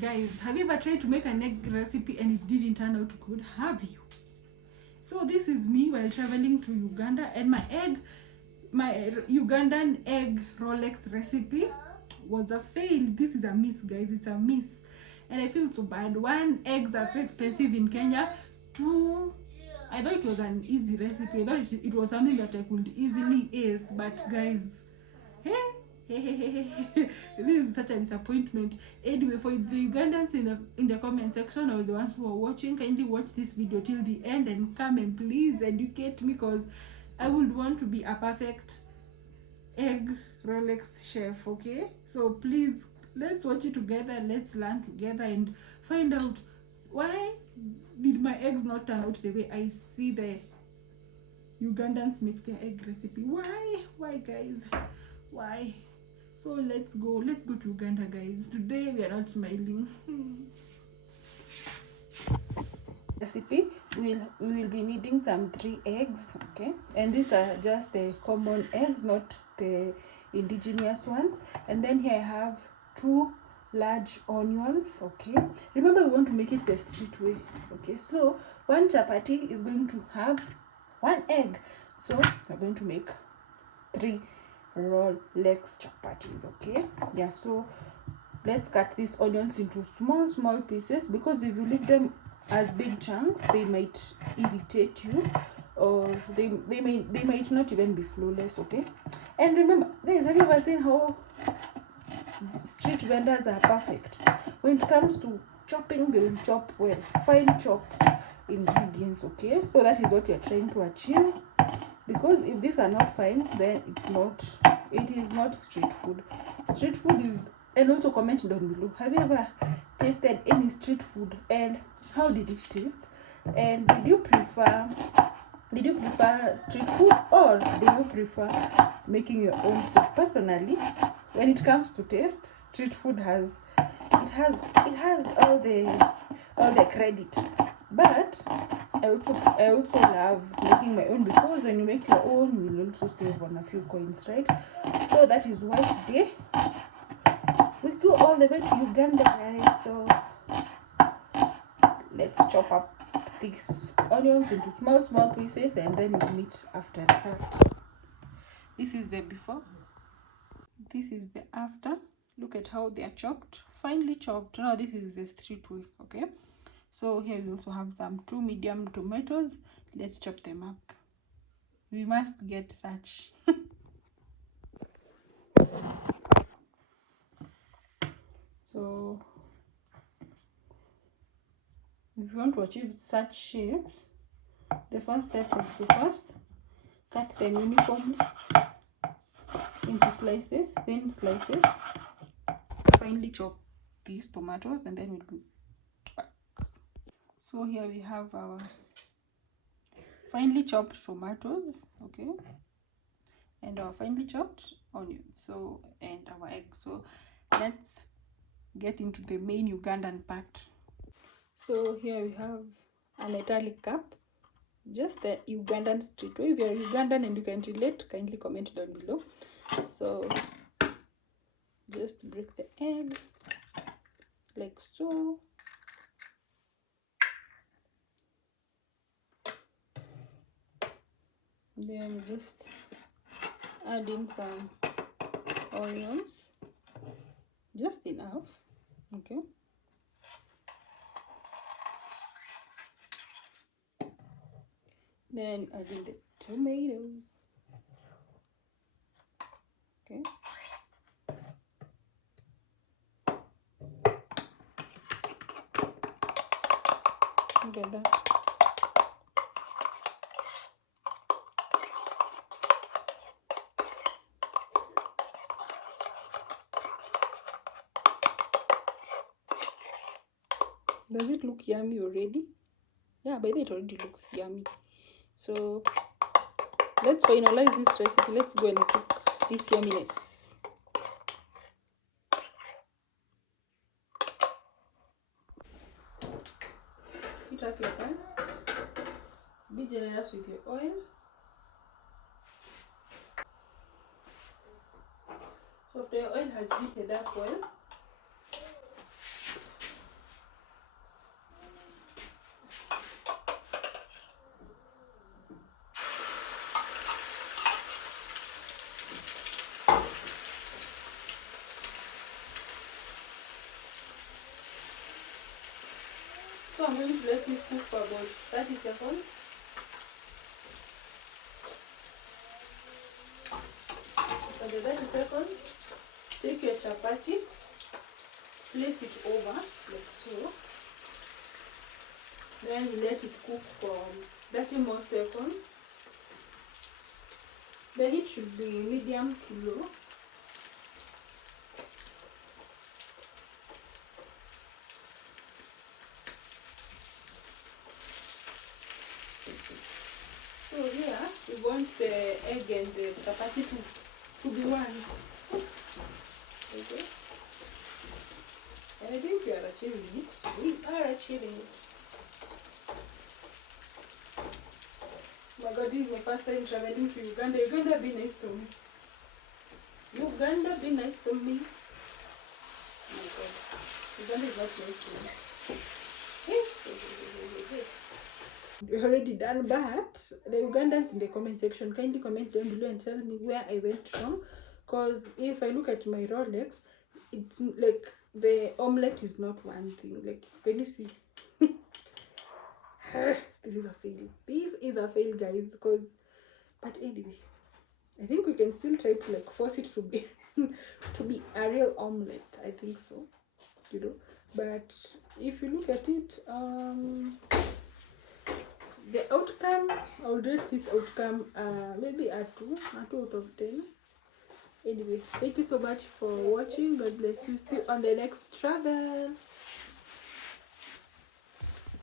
Guys, have you ever tried to make an egg recipe and it didn't turn out good? Have you? So this is me while traveling to Uganda, and my Ugandan egg Rolex recipe was a fail. This is a miss, guys. It's a miss. And I feel so bad. One, eggs are so expensive in Kenya. Two, I thought it was an easy recipe. I thought it was something that I could easily ace. But guys, hey, this is such a disappointment. Anyway, for the Ugandans in the comment section, or the ones who are watching, kindly watch this video till the end and come and please educate me, because I would want to be a perfect egg Rolex chef. Okay, so please, let's watch it together, let's learn together and find out why did my eggs not turn out the way I see the Ugandans make their egg recipe. Why guys, why? So let's go to Uganda, guys. Today we are not smiling. Recipe, we will be needing some 3 eggs, okay, and these are just the common eggs, not the indigenous ones. And then here I have 2 large onions, okay. Remember, we want to make it the street way, okay. So 1 chapati is going to have 1 egg, so we're going to make 3 Rolex chapatis, okay. Yeah, so let's cut these onions into small pieces, because if you leave them as big chunks, they might irritate you, or they might not even be flawless, okay. And remember, guys, have you ever seen how street vendors are perfect? When it comes to chopping, they will chop well, fine chopped ingredients, okay. So that is what we are trying to achieve, because if these are not fine, then it is not street food. Street food is, and also comment down below, have you ever tasted any street food and how did it taste? And did you prefer street food, or do you prefer making your own food? Personally, when it comes to taste, street food has all the credit, but I also love making my own, because when you make your own, you will also save on a few coins, right? So that is why today we go all the way to Uganda, guys. So let's chop up these onions into small pieces, and then we'll meet after that. This is the before, this is the after. Look at how they are chopped, finely chopped. Now this is the street way, okay. So here we also have some 2 medium tomatoes. Let's chop them up. We must get such. So if you want to achieve such shapes, the first step is to first cut them uniformly into slices, thin slices. Finely chop these tomatoes, and then we'll be back. So here we have our finely chopped tomatoes, okay, and our finely chopped onions, so, and our eggs. So let's get into the main Ugandan part. So here we have a metallic cup, just the Ugandan street way. If you're Ugandan and you can relate, kindly comment down below. So just break the egg like so. Then just add in some onions, just enough, okay. Then add in the tomatoes, okay. Look at that. Does it look yummy already? Yeah, by the way, it already looks yummy. So let's finalize this recipe. Let's go and cook this yumminess. Heat up your pan. Be generous with your oil. So after your oil has heated up well, So I'm going to let this cook for about 30 seconds. For the 30 seconds, take your chapati, place it over like so. Then you let it cook for 30 more seconds. The heat should be medium to low. So here we want the egg and the chapati to be one. Okay. And I think we are achieving it. We are achieving it. Oh my God, this is my first time traveling to Uganda. Uganda, be nice to me. Uganda, be nice to me. Oh my God. Uganda is not nice to me. We're already done, but the Ugandans in the comment section, kindly comment down below and tell me where I went wrong. Because if I look at my Rolex, it's like the omelette is not one thing. Like, can you see? This is a fail. This is a fail, guys. But anyway, I think we can still try to like force it to be to be a real omelette. I think so, you know. But if you look at it, the outcome, I would rate this outcome maybe a 2 out of 10. Anyway, thank you so much for watching. God bless you. See you on the next travel.